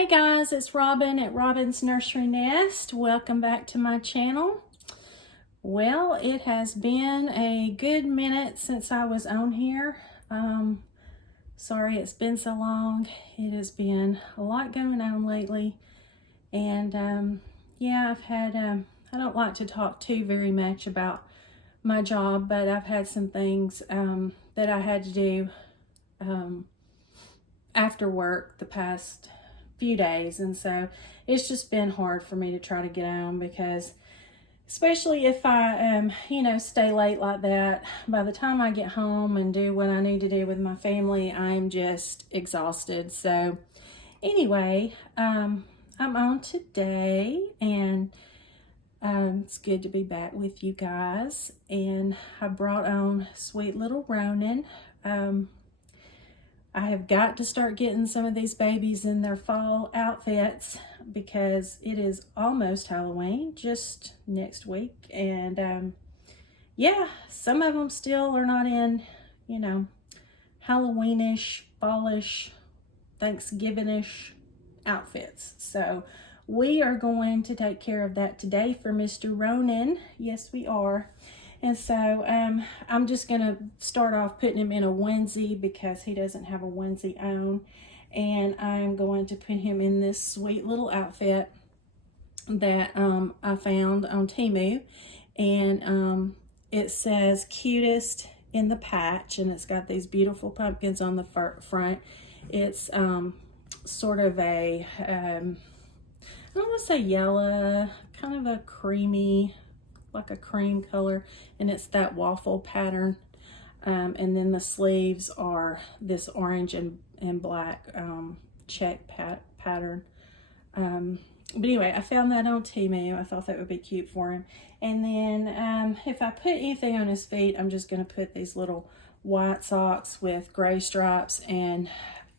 Hey guys, it's Robin at Robin's Nursery Nest. Welcome back to my channel. Well, it has been a good minute since I was on here. Sorry it's been so long. It has been a lot going on lately. And yeah, I've had, I don't like to talk too very much about my job, but I've had some things that I had to do after work the past few days, and so it's just been hard for me to try to get on, because especially if I stay late like that, by the time I get home and do what I need to do with my family, I'm just exhausted. So anyway, I'm on today, and it's good to be back with you guys. And I brought on sweet little Ronin. I have got to start getting some of these babies in their fall outfits, because it is almost Halloween, just next week. And yeah, some of them still are not in, Halloweenish, fallish, Thanksgiving-ish outfits. So we are going to take care of that today for Mr. Ronin. Yes, we are. And so I'm just going to start off putting him in a onesie, because he doesn't have a onesie on. And I'm going to put him in this sweet little outfit that I found on Temu. And it says cutest in the patch, and it's got these beautiful pumpkins on the front. It's sort of a, I don't want to say yellow, kind of a creamy, like a cream color, and it's that waffle pattern. And then the sleeves are this orange and black check pattern. But anyway, I found that on Temu. I thought that would be cute for him. And then if I put anything on his feet, I'm just going to put these little white socks with gray stripes. And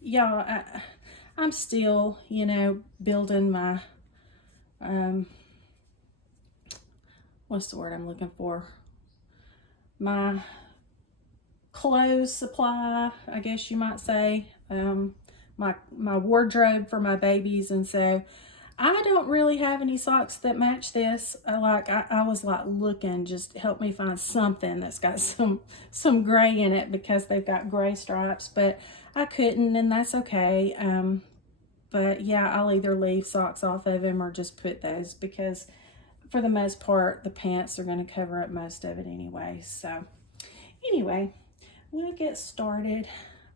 yeah, I'm still, building my what's the word I'm looking for? My clothes supply, I guess you might say. My wardrobe for my babies. And so I don't really have any socks that match this. I was like looking, just help me find something that's got some gray in it, because they've got gray stripes, but I couldn't, and that's okay. But yeah, I'll either leave socks off of him or just put those, because for the most part, the pants are going to cover up most of it anyway. So anyway, we'll get started.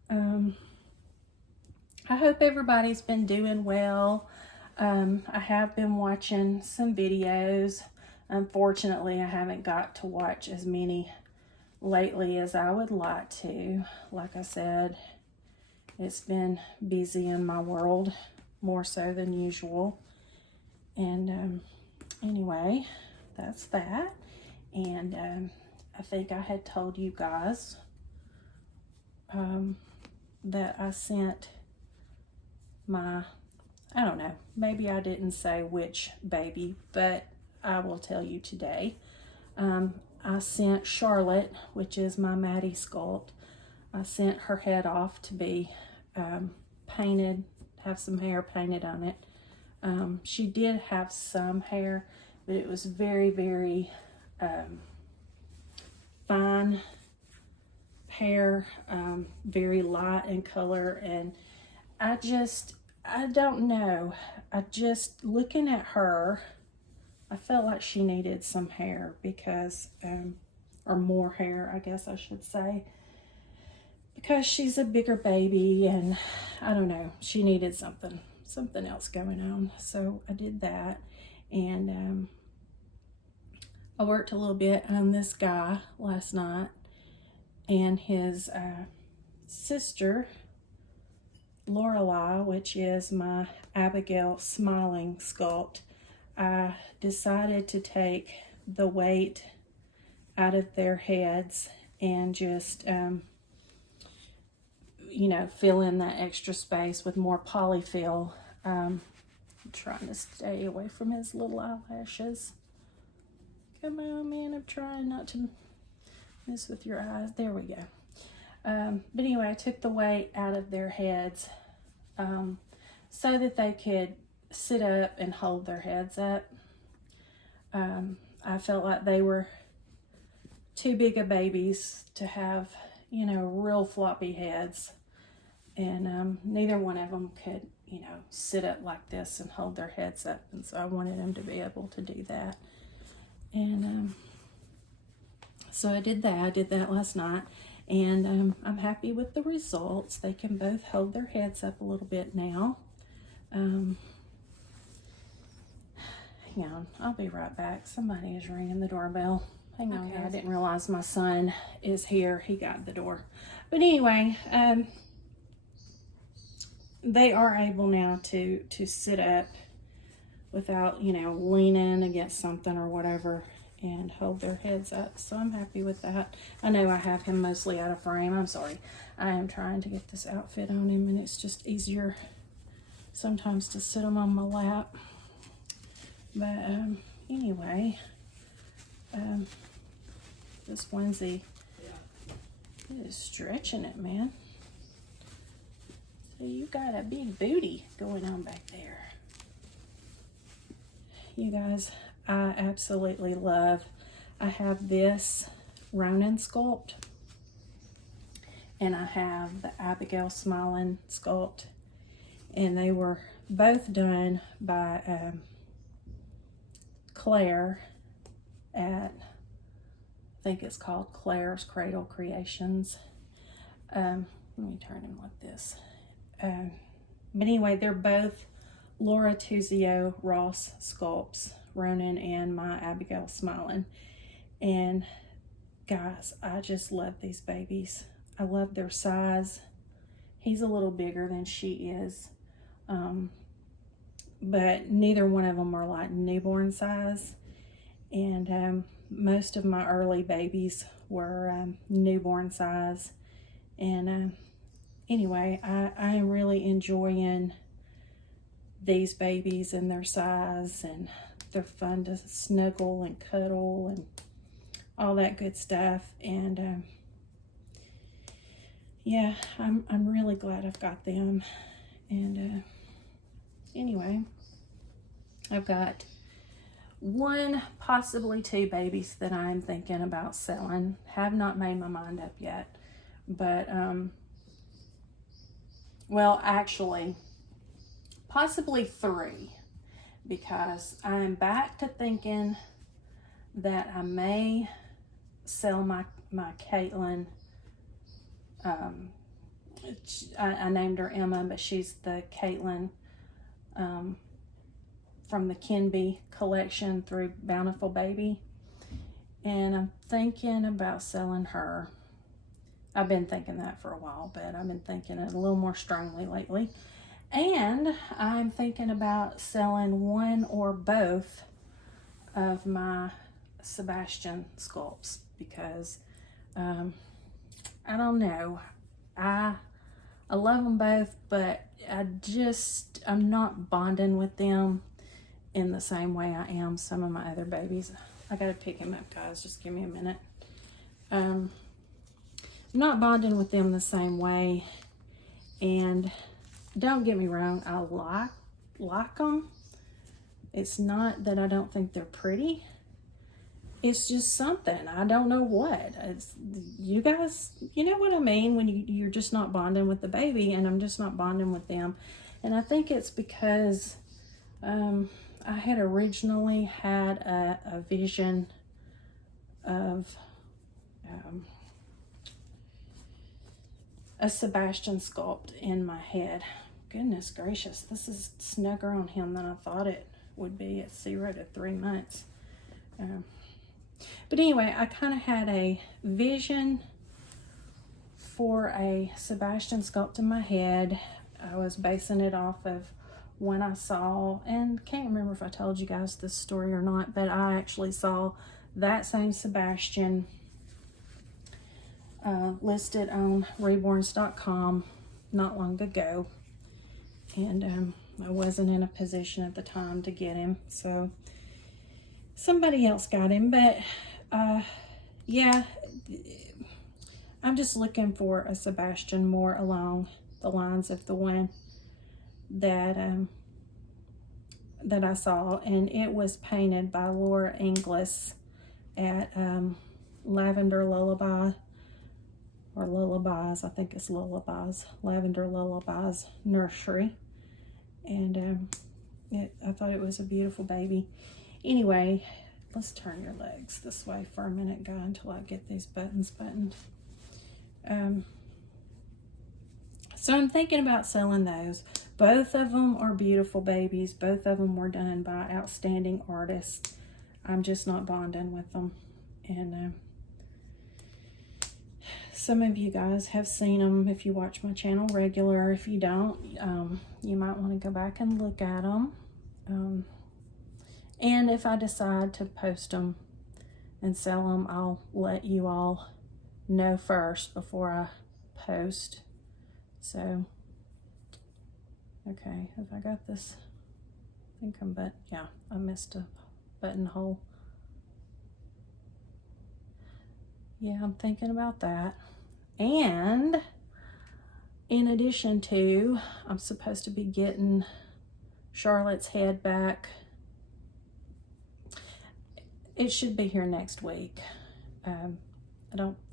I hope everybody's been doing well. I have been watching some videos. Unfortunately, I haven't got to watch as many lately as I would like to. Like I said, it's been busy in my world, more so than usual. And anyway, that's that. And I think I had told you guys that I sent my, I don't know, maybe I didn't say which baby, but I will tell you today. I sent Charlotte, which is my Maddie sculpt, I sent her head off to be painted, have some hair painted on it. She did have some hair, but it was very, very fine hair, very light in color. And I don't know. Looking at her, I felt like she needed some hair, because, or more hair, I guess I should say, because she's a bigger baby, and I don't know, she needed something else going on. So I did that. And I worked a little bit on this guy last night, and his sister Lorelei, which is my Abigail Smiling sculpt. I decided to take the weight out of their heads and just fill in that extra space with more polyfill. I'm trying to stay away from his little eyelashes. Come on, man, I'm trying not to mess with your eyes. There we go. But anyway, I took the weight out of their heads so that they could sit up and hold their heads up. I felt like they were too big of babies to have, you know, real floppy heads. And neither one of them could, you know, sit up like this and hold their heads up. And so I wanted them to be able to do that. And so I did that. I did that last night. And I'm happy with the results. They can both hold their heads up a little bit now. Hang on, I'll be right back. Somebody is ringing the doorbell. Hang on, okay. I didn't realize my son is here. He got the door. But anyway, they are able now to sit up without, you know, leaning against something or whatever and hold their heads up. So I'm happy with that. I know I have him mostly out of frame. I'm sorry. I am trying to get this outfit on him, and it's just easier sometimes to sit him on my lap. But anyway, this onesie is stretching it, man. So you got a big booty going on back there. You guys, I absolutely love, I have this Ronin sculpt, and I have the Abigail Smiling sculpt, and they were both done by Claire at, I think it's called Claire's Cradle Creations. Let me turn him like this. But anyway, they're both Laura Tuzio Ross sculpts, Ronin and my Abigail Smiling. And guys, I just love these babies. I love their size. He's a little bigger than she is. But neither one of them are like newborn size. And most of my early babies were newborn size. And anyway, I am really enjoying these babies and their size, and they're fun to snuggle and cuddle and all that good stuff. And yeah, I'm really glad I've got them. And anyway, I've got one, possibly two babies that I'm thinking about selling. Have not made my mind up yet, but well, actually, possibly three, because I'm back to thinking that I may sell my Caitlin. I named her Emma, but she's the Caitlin from the Kinby collection through Bountiful Baby. And I'm thinking about selling her. I've been thinking that for a while, but I've been thinking it a little more strongly lately. And I'm thinking about selling one or both of my Sebastian sculpts, because I don't know. I love them both, but I'm not bonding with them in the same way I am some of my other babies. I gotta pick him up, guys. Just give me a minute. I'm not bonding with them the same way, and don't get me wrong, I like them. It's not that I don't think they're pretty. It's just something. I don't know what. You guys, you know what I mean when you're just not bonding with the baby, and I'm just not bonding with them. And I think it's because I had originally had a vision of a Sebastian sculpt in my head. Goodness gracious, this is snugger on him than I thought it would be at 0 to 3 months. But anyway, I kind of had a vision for a Sebastian sculpt in my head. I was basing it off of one I saw, and can't remember if I told you guys this story or not, but I actually saw that same Sebastian listed on Reborned.com not long ago, and I wasn't in a position at the time to get him, so somebody else got him. But yeah, I'm just looking for a Sebastian more along the lines of the one that I saw, and it was painted by Laura Inglis at Lavender Lullaby, or Lullabies, I think it's Lullabies, Lavender Lullabies Nursery. And I thought it was a beautiful baby. Anyway, let's turn your legs this way for a minute, guy, until I get these buttons buttoned. So I'm thinking about selling those. Both of them are beautiful babies. Both of them were done by outstanding artists. I'm just not bonding with them. And some of you guys have seen them if you watch my channel regular. If you don't, you might want to go back and look at them. And if I decide to post them and sell them, I'll let you all know first before I post. So, okay, have I got this? I think yeah, I missed a buttonhole. Yeah, I'm thinking about that. And in addition to, I'm supposed to be getting Charlotte's head back. It should be here next week.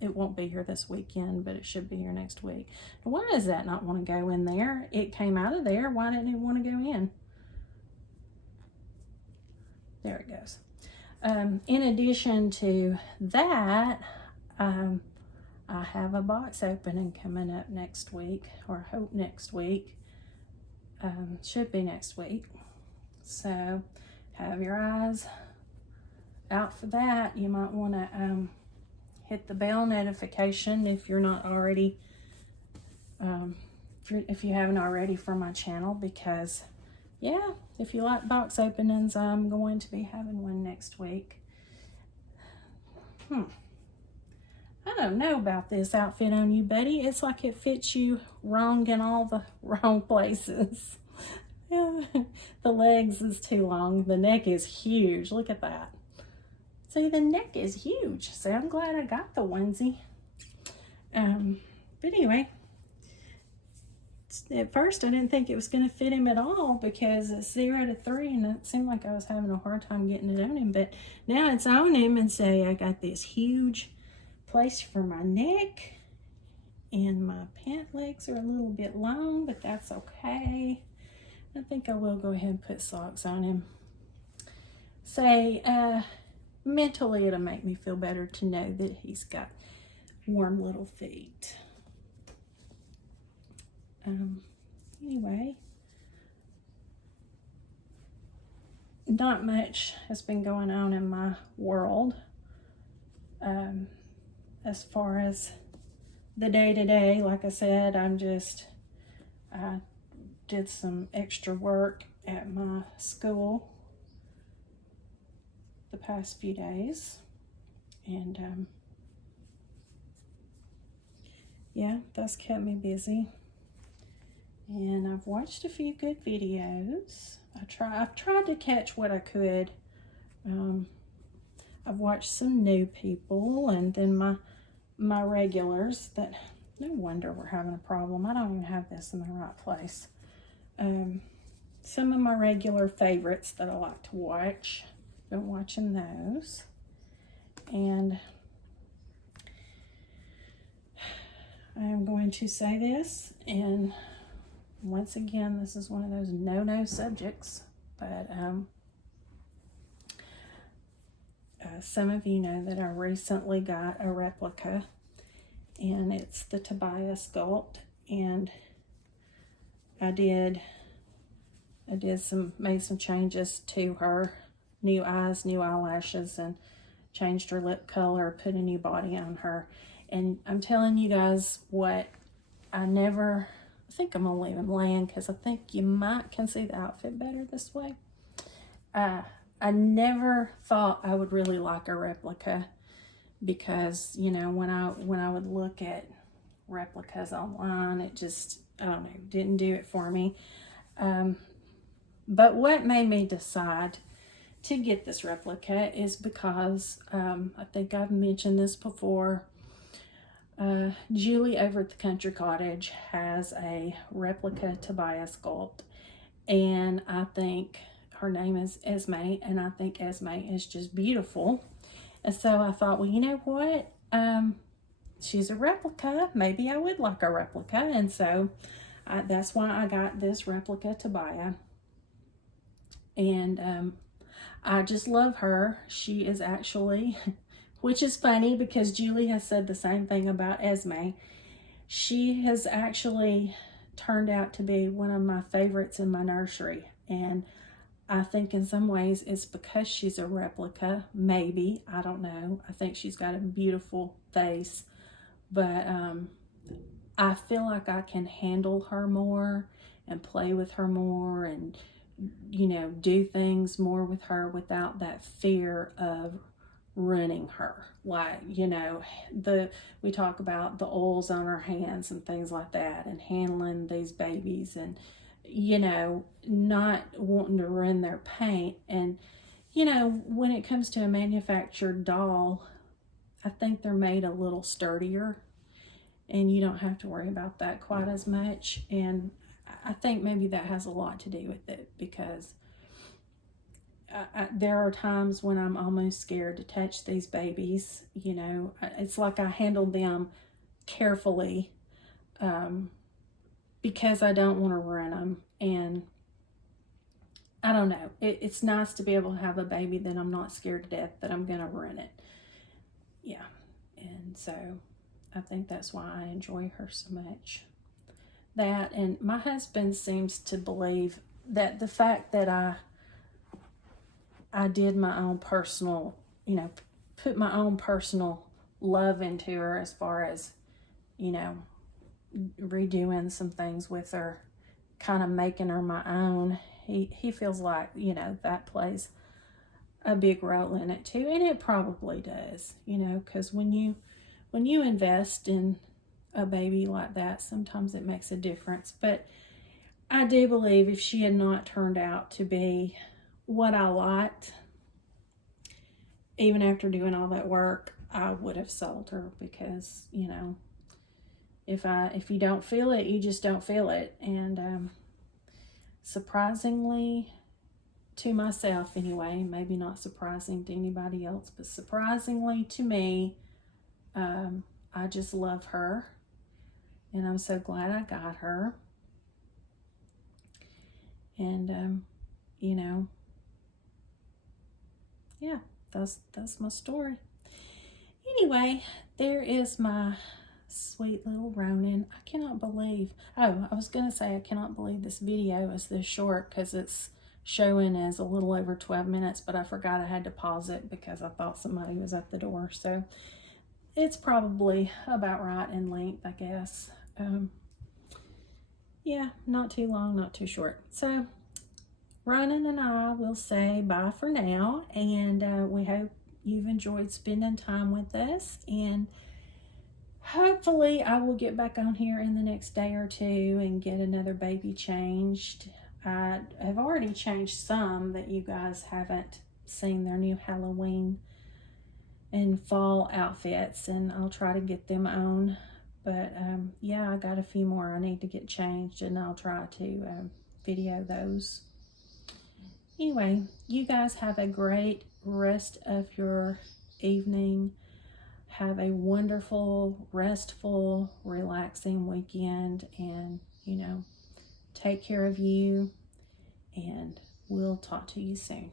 It won't be here this weekend, but it should be here next week. Why does that not want to go in there? It came out of there. Why didn't it want to go in? There it goes. In addition to that, I have a box opening coming up next week, or hope next week. Should be next week. So have your eyes out for that. You might want to hit the bell notification if you're not already, if you haven't already, for my channel, because yeah, if you like box openings, I'm going to be having one next week. I don't know about this outfit on you, buddy. It's like it fits you wrong in all the wrong places. The legs is too long. The neck is huge. Look at that. See, the neck is huge. So I'm glad I got the onesie. But anyway, at first I didn't think it was going to fit him at all because it's 0 to 3, and it seemed like I was having a hard time getting it on him. But now it's on him, and say I got this huge place for my neck, and my pant legs are a little bit long, but that's okay. I think I will go ahead and put socks on him. Say, mentally it'll make me feel better to know that he's got warm little feet. Anyway, not much has been going on in my world as far as the day-to-day. Like I said, I did some extra work at my school the past few days, and yeah, that's kept me busy. And I've watched a few good videos. I've tried to catch what I could. I've watched some new people, and then my regulars that, no wonder we're having a problem. I don't even have this in the right place. Some of my regular favorites that I like to watch. Been watching those. And I am going to say this, and once again, this is one of those no subjects, but some of you know that I recently got a replica, and it's the Tobias sculpt, and I made some changes to her. New eyes, new eyelashes, and changed her lip color, put a new body on her. And I'm telling you guys what, I think I'm gonna leave him laying because I think you can see the outfit better this way. I never thought I would really like a replica, because, you know, when I would look at replicas online, it just, I don't know, didn't do it for me. But what made me decide to get this replica is because I think I've mentioned this before. Julie over at the Country Cottage has a replica Tobias sculpt, And I think her name is Esme, and I think Esme is just beautiful. And so I thought, well, you know what? She's a replica. Maybe I would like a replica. And so that's why I got this replica to buy. And I just love her. She is actually, which is funny because Julie has said the same thing about Esme. She has actually turned out to be one of my favorites in my nursery. And I think in some ways it's because she's a replica. Maybe. I don't know. I think she's got a beautiful face. But I feel like I can handle her more and play with her more and, you know, do things more with her without that fear of running her. Like, you know, we talk about the oils on her hands and things like that, and handling these babies, and, you know, not wanting to ruin their paint. And, you know, when it comes to a manufactured doll, I think they're made a little sturdier, and you don't have to worry about that quite as much. And I think maybe that has a lot to do with it, because there are times when I'm almost scared to touch these babies. You know, it's like I handle them carefully because I don't want to ruin them. And I don't know. It's nice to be able to have a baby that I'm not scared to death that I'm going to ruin it. Yeah. And so I think that's why I enjoy her so much. That, and my husband seems to believe that the fact that I did my own personal, you know, put my own personal love into her, as far as, you know, redoing some things with her, kind of making her my own. He feels like, you know, that plays a big role in it too, and it probably does, you know, because when you invest in a baby like that, sometimes it makes a difference. But I do believe if she had not turned out to be what I liked, even after doing all that work, I would have sold her, because, you know, if you don't feel it, you just don't feel it. And surprisingly to myself anyway, maybe not surprising to anybody else, but surprisingly to me, I just love her, and I'm so glad I got her. And you know, yeah, that's my story. Anyway, there is my sweet little Ronin. I cannot believe, oh, I was going to say I cannot believe this video is this short, because it's showing as a little over 12 minutes, but I forgot I had to pause it because I thought somebody was at the door. So it's probably about right in length, I guess. Yeah, not too long, not too short. So Ronin and I will say bye for now, and we hope you've enjoyed spending time with us, and hopefully I will get back on here in the next day or two and get another baby changed. I have already changed some that you guys haven't seen, their new Halloween and fall outfits, and I'll try to get them on. But yeah, I got a few more I need to get changed, and I'll try to video those. Anyway, you guys have a great rest of your evening. Have a wonderful, restful, relaxing weekend, and, you know, take care of you, and we'll talk to you soon.